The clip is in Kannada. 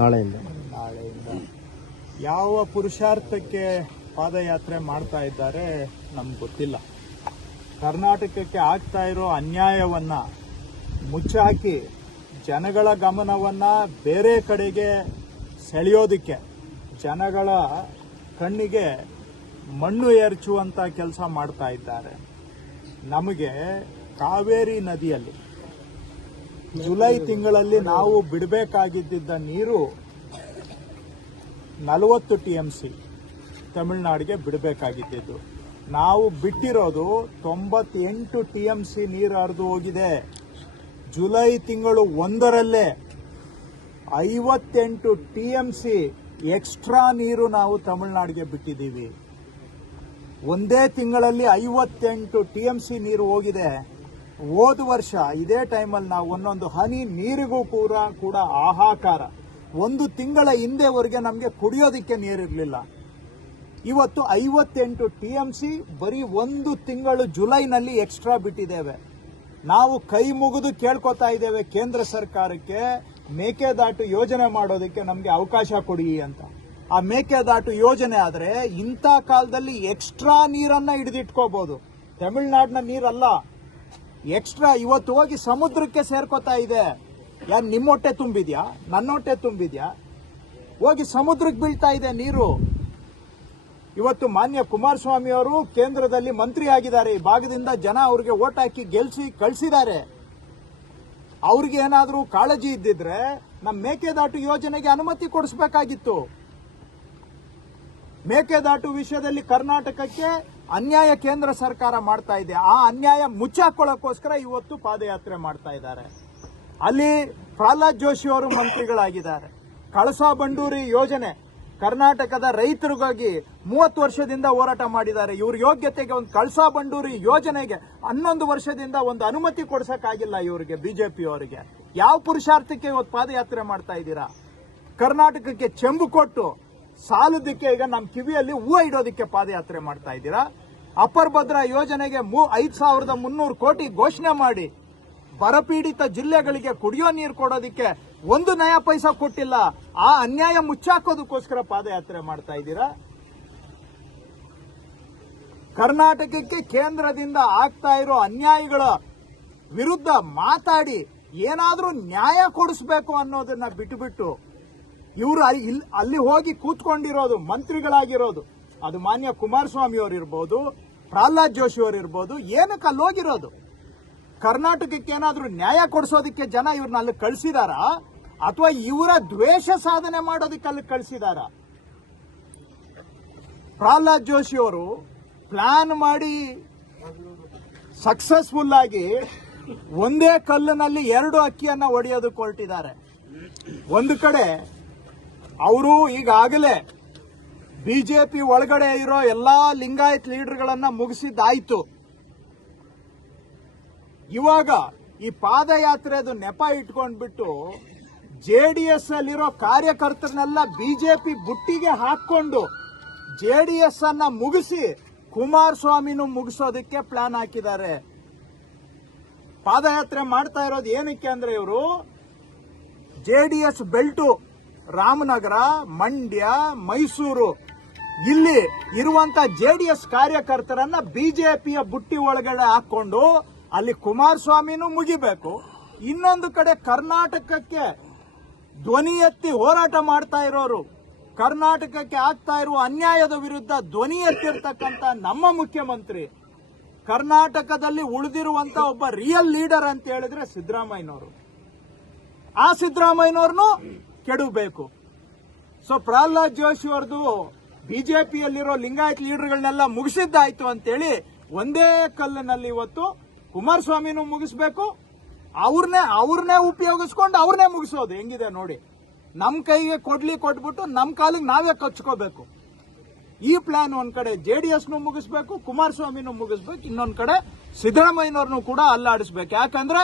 ನಾಳೆಯಿಂದ ಯಾವ ಪುರುಷಾರ್ಥಕ್ಕೆ ಪಾದಯಾತ್ರೆ ಮಾಡ್ತಾ ಇದ್ದಾರೆ ನಮ್ಗೆ ಗೊತ್ತಿಲ್ಲ. ಕರ್ನಾಟಕಕ್ಕೆ ಆಗ್ತಾ ಇರೋ ಅನ್ಯಾಯವನ್ನ ಮುಚ್ಚಾಕಿ ಜನಗಳ ಗಮನವನ್ನ ಬೇರೆ ಕಡೆಗೆ ಸೆಳೆಯೋದಿಕ್ಕೆ, ಜನಗಳ ಕಣ್ಣಿಗೆ ಮಣ್ಣು ಎರಚುವಂತ ಕೆಲಸ ಮಾಡ್ತಾ ಇದ್ದಾರೆ. ನಮಗೆ ಕಾವೇರಿ ನದಿಯಲ್ಲಿ ಜುಲೈ ತಿಂಗಳಲ್ಲಿ ನಾವು ಬಿಡಬೇಕಾಗಿದ್ದ ನೀರು 40 TMC ತಮಿಳುನಾಡಿಗೆ ಬಿಡಬೇಕಾಗಿದ್ದು. ನಾವು ಬಿಟ್ಟಿರೋದು 98 TMC ನೀರು ಹರಿದು ಹೋಗಿದೆ. ಜುಲೈ ತಿಂಗಳು 1ರಲ್ಲೇ 58 TMC ಎಕ್ಸ್ಟ್ರಾ ನೀರು ನಾವು ತಮಿಳುನಾಡಿಗೆ ಬಿಟ್ಟಿದ್ದೀವಿ. ಒಂದೇ ತಿಂಗಳಲ್ಲಿ 58 TMC ನೀರು ಹೋಗಿದೆ. ಹೋದ ವರ್ಷ ಇದೇ ಟೈಮಲ್ಲಿ ನಾವು ಒಂದೊಂದು ಹನಿ ನೀರಿಗೂ ಕೂಡ ಹಾಹಾಕಾರ. ಒಂದು ತಿಂಗಳ ಹಿಂದೆವರೆಗೆ ನಮಗೆ ಕುಡಿಯೋದಕ್ಕೆ ನೀರಿರಲಿಲ್ಲ. ಇವತ್ತು 58 TMC ಬರೀ ಒಂದು ತಿಂಗಳು ಜುಲೈನಲ್ಲಿ ಎಕ್ಸ್ಟ್ರಾ ಬಿಟ್ಟಿದ್ದೇವೆ. ನಾವು ಕೈ ಮುಗಿದು ಕೇಳ್ಕೊತಾ ಇದ್ದೇವೆ ಕೇಂದ್ರ ಸರ್ಕಾರಕ್ಕೆ, ಮೇಕೆದಾಟು ಯೋಜನೆ ಮಾಡೋದಕ್ಕೆ ನಮಗೆ ಅವಕಾಶ ಕೊಡಿ ಅಂತ. ಆ ಮೇಕೆದಾಟು ಯೋಜನೆ ಆದ್ರೆ ಇಂಥ ಕಾಲದಲ್ಲಿ ಎಕ್ಸ್ಟ್ರಾ ನೀರನ್ನ ಹಿಡಿದಿಟ್ಕೋಬಹುದು. ತಮಿಳುನಾಡಿನ ನೀರಲ್ಲ, ಎಕ್ಸ್ಟ್ರಾ ಇವತ್ತು ಹೋಗಿ ಸಮುದ್ರಕ್ಕೆ ಸೇರ್ಕೋತಾ ಇದೆ. ಯಾರು ನಿಮ್ಮ ಹೊಟ್ಟೆ ತುಂಬಿದ್ಯಾ, ನನ್ನ ಹೊಟ್ಟೆ ತುಂಬಿದ್ಯಾ? ಹೋಗಿ ಸಮುದ್ರಕ್ಕೆ ಬೀಳ್ತಾ ಇದೆ ನೀರು. ಇವತ್ತು ಮಾನ್ಯ ಕುಮಾರಸ್ವಾಮಿ ಅವರು ಕೇಂದ್ರದಲ್ಲಿ ಮಂತ್ರಿ ಆಗಿದ್ದಾರೆ. ಈ ಭಾಗದಿಂದ ಜನ ಅವ್ರಿಗೆ ಓಟ್ ಹಾಕಿ ಗೆಲ್ಸಿ ಕಳಿಸಿದ್ದಾರೆ. ಅವ್ರಿಗೆ ಏನಾದ್ರೂ ಕಾಳಜಿ ಇದ್ದಿದ್ರೆ ನಮ್ಮ ಮೇಕೆದಾಟು ಯೋಜನೆಗೆ ಅನುಮತಿ ಕೊಡಿಸಬೇಕಾಗಿತ್ತು. ಮೇಕೆದಾಟು ವಿಷಯದಲ್ಲಿ ಕರ್ನಾಟಕಕ್ಕೆ ಅನ್ಯಾಯ ಕೇಂದ್ರ ಸರ್ಕಾರ ಮಾಡ್ತಾ ಇದೆ. ಆ ಅನ್ಯಾಯ ಮುಚ್ಚಾಕೊಳ್ಳೋಕ್ಕೋಸ್ಕರ ಇವತ್ತು ಪಾದಯಾತ್ರೆ ಮಾಡ್ತಾ ಇದ್ದಾರೆ. ಅಲ್ಲಿ ಪ್ರಹ್ಲಾದ್ ಜೋಶಿ ಅವರು ಮಂತ್ರಿಗಳಾಗಿದ್ದಾರೆ. ಕಳಸಾ ಬಂಡೂರಿ ಯೋಜನೆ ಕರ್ನಾಟಕದ ರೈತರಿಗಾಗಿ 30 ವರ್ಷದಿಂದ ಹೋರಾಟ ಮಾಡಿದ್ದಾರೆ. ಇವ್ರ ಯೋಗ್ಯತೆಗೆ ಒಂದು ಕಳಸಾ ಬಂಡೂರಿ ಯೋಜನೆಗೆ 11 ವರ್ಷದಿಂದ ಒಂದು ಅನುಮತಿ ಕೊಡ್ಸಕ್ಕಾಗಿಲ್ಲ ಇವರಿಗೆ, ಬಿಜೆಪಿ ಅವರಿಗೆ. ಯಾವ ಪುರುಷಾರ್ಥಕ್ಕೆ ಇವತ್ತು ಪಾದಯಾತ್ರೆ ಮಾಡ್ತಾ ಇದ್ದೀರಾ? ಕರ್ನಾಟಕಕ್ಕೆ ಚೆಂಬು ಕೊಟ್ಟು ಸಾಲದಕ್ಕೆ ಈಗ ನಮ್ಮ ಕಿವಿಯಲ್ಲಿ ಹೂವು ಇಡೋದಕ್ಕೆ ಪಾದಯಾತ್ರೆ ಮಾಡ್ತಾ ಇದ್ದೀರಾ. ಅಪರ್ ಭದ್ರಾ ಯೋಜನೆಗೆ 5,300 ಕೋಟಿ ಘೋಷಣೆ ಮಾಡಿ ಬರಪೀಡಿತ ಜಿಲ್ಲೆಗಳಿಗೆ ಕುಡಿಯೋ ನೀರು ಕೊಡೋದಕ್ಕೆ 1 ನಯಾ ಪೈಸಾ ಕೊಟ್ಟಿಲ್ಲ. ಆ ಅನ್ಯಾಯ ಮುಚ್ಚಾಕೋದಕ್ಕೋಸ್ಕರ ಪಾದಯಾತ್ರೆ ಮಾಡ್ತಾ ಇದ್ದೀರಾ. ಕರ್ನಾಟಕಕ್ಕೆ ಕೇಂದ್ರದಿಂದ ಆಗ್ತಾ ಇರೋ ಅನ್ಯಾಯಗಳ ವಿರುದ್ಧ ಮಾತಾಡಿ ಏನಾದ್ರೂ ನ್ಯಾಯ ಕೊಡಿಸಬೇಕು ಅನ್ನೋದನ್ನ ಬಿಟ್ಟುಬಿಟ್ಟು ಇವರು ಅಲ್ಲಿ ಹೋಗಿ ಕೂತ್ಕೊಂಡಿರೋದು, ಮಂತ್ರಿಗಳಾಗಿರೋದು, ಅದು ಮಾನ್ಯ ಕುಮಾರಸ್ವಾಮಿ ಅವರು ಇರ್ಬೋದು, ಪ್ರಹ್ಲಾದ್ ಜೋಶಿ ಅವರು ಇರ್ಬೋದು, ಏನಕ್ಕೆ ಅಲ್ಲಿ ಹೋಗಿರೋದು? ಕರ್ನಾಟಕಕ್ಕೆ ಏನಾದ್ರೂ ನ್ಯಾಯ ಕೊಡಿಸೋದಕ್ಕೆ ಜನ ಇವ್ರನ್ನ ಅಲ್ಲಿ ಕಳಿಸಿದಾರ, ಅಥವಾ ಇವರ ದ್ವೇಷ ಸಾಧನೆ ಮಾಡೋದಕ್ಕೆ ಅಲ್ಲಿ ಕಳಿಸಿದಾರ? ಪ್ರಹ್ಲಾದ್ ಜೋಶಿ ಅವರು ಪ್ಲಾನ್ ಮಾಡಿ ಸಕ್ಸಸ್ಫುಲ್ ಆಗಿ ಒಂದೇ ಕಲ್ಲಿನಲ್ಲಿ 2 ಅಕ್ಕಿಯನ್ನ ಒಡೆಯೋದಕ್ಕೆ ಹೊರಟಿದ್ದಾರೆ. ಒಂದು ಕಡೆ ಅವರು ಈಗಾಗಲೇ ಬಿಜೆಪಿ ಒಳಗಡೆ ಇರೋ ಎಲ್ಲಾ ಲಿಂಗಾಯತ್ ಲೀಡರ್ಗಳನ್ನ ಮುಗಿಸಿದ್ದಾಯ್ತು. ಇವಾಗ ಈ ಪಾದಯಾತ್ರೆದು ನೆಪ ಇಟ್ಕೊಂಡ್ಬಿಟ್ಟು ಜೆಡಿಎಸ್ ಅಲ್ಲಿರೋ ಕಾರ್ಯಕರ್ತರನ್ನೆಲ್ಲ ಬಿಜೆಪಿ ಬುಟ್ಟಿಗೆ ಹಾಕೊಂಡು ಜೆಡಿಎಸ್ ಅನ್ನ ಮುಗಿಸಿ ಕುಮಾರಸ್ವಾಮಿನೂ ಮುಗಿಸೋದಕ್ಕೆ ಪ್ಲಾನ್ ಹಾಕಿದ್ದಾರೆ. ಪಾದಯಾತ್ರೆ ಮಾಡ್ತಾ ಇರೋದು ಏನಕ್ಕೆ ಅಂದ್ರೆ ಇವರು ಜೆಡಿಎಸ್ ಬೆಲ್ಟು ರಾಮನಗರ, ಮಂಡ್ಯ, ಮೈಸೂರು ಇಲ್ಲಿ ಇರುವಂತ ಜೆಡಿಎಸ್ ಕಾರ್ಯಕರ್ತರನ್ನ ಬಿಜೆಪಿಯ ಬುಟ್ಟಿ ಒಳಗಡೆ ಹಾಕೊಂಡು ಅಲ್ಲಿ ಕುಮಾರಸ್ವಾಮಿನೂ ಮುಗಿಬೇಕು. ಇನ್ನೊಂದು ಕಡೆ ಕರ್ನಾಟಕಕ್ಕೆ ಧ್ವನಿ ಎತ್ತಿ ಹೋರಾಟ ಮಾಡ್ತಾ ಇರೋರು, ಕರ್ನಾಟಕಕ್ಕೆ ಆಗ್ತಾ ಇರುವ ಅನ್ಯಾಯದ ವಿರುದ್ಧ ಧ್ವನಿ ಎತ್ತಿರ್ತಕ್ಕಂಥ ನಮ್ಮ ಮುಖ್ಯಮಂತ್ರಿ, ಕರ್ನಾಟಕದಲ್ಲಿ ಉಳಿದಿರುವಂತ ಒಬ್ಬ ರಿಯಲ್ ಲೀಡರ್ ಅಂತ ಹೇಳಿದ್ರೆ ಸಿದ್ದರಾಮಯ್ಯನವರು. ಆ ಸಿದ್ದರಾಮಯ್ಯನವ್ರನ್ನು ಕೆಡಬೇಕು. ಸೊ ಪ್ರಹ್ಲಾದ್ ಜೋಶಿ ಅವ್ರದ್ದು ಬಿಜೆಪಿಯಲ್ಲಿರೋ ಲಿಂಗಾಯತ್ ಲೀಡರ್ಗಳನ್ನೆಲ್ಲ ಮುಗಿಸಿದ್ದಾಯ್ತು ಅಂತೇಳಿ ಒಂದೇ ಕಲ್ಲಿನಲ್ಲಿ ಇವತ್ತು ಕುಮಾರಸ್ವಾಮಿನೂ ಮುಗಿಸ್ಬೇಕು, ಅವ್ರನ್ನೇ ಉಪಯೋಗಿಸ್ಕೊಂಡು ಅವ್ರನ್ನೇ ಮುಗಿಸೋದು. ಹೆಂಗಿದೆ ನೋಡಿ, ನಮ್ ಕೈಗೆ ಕೊಟ್ಬಿಟ್ಟು ನಮ್ ಕಾಲಿಗೆ ನಾವೇ ಕಚ್ಕೋಬೇಕು. ಈ ಪ್ಲಾನ್ ಒಂದ್ ಕಡೆ ಜೆಡಿಎಸ್ನು ಮುಗಿಸ್ಬೇಕು, ಕುಮಾರಸ್ವಾಮಿನೂ ಮುಗಿಸ್ಬೇಕು, ಇನ್ನೊಂದ್ ಕಡೆ ಸಿದ್ದರಾಮಯ್ಯನವ್ರನ್ನು ಕೂಡ ಅಲ್ಲಾಡಿಸ್ಬೇಕು. ಯಾಕಂದ್ರೆ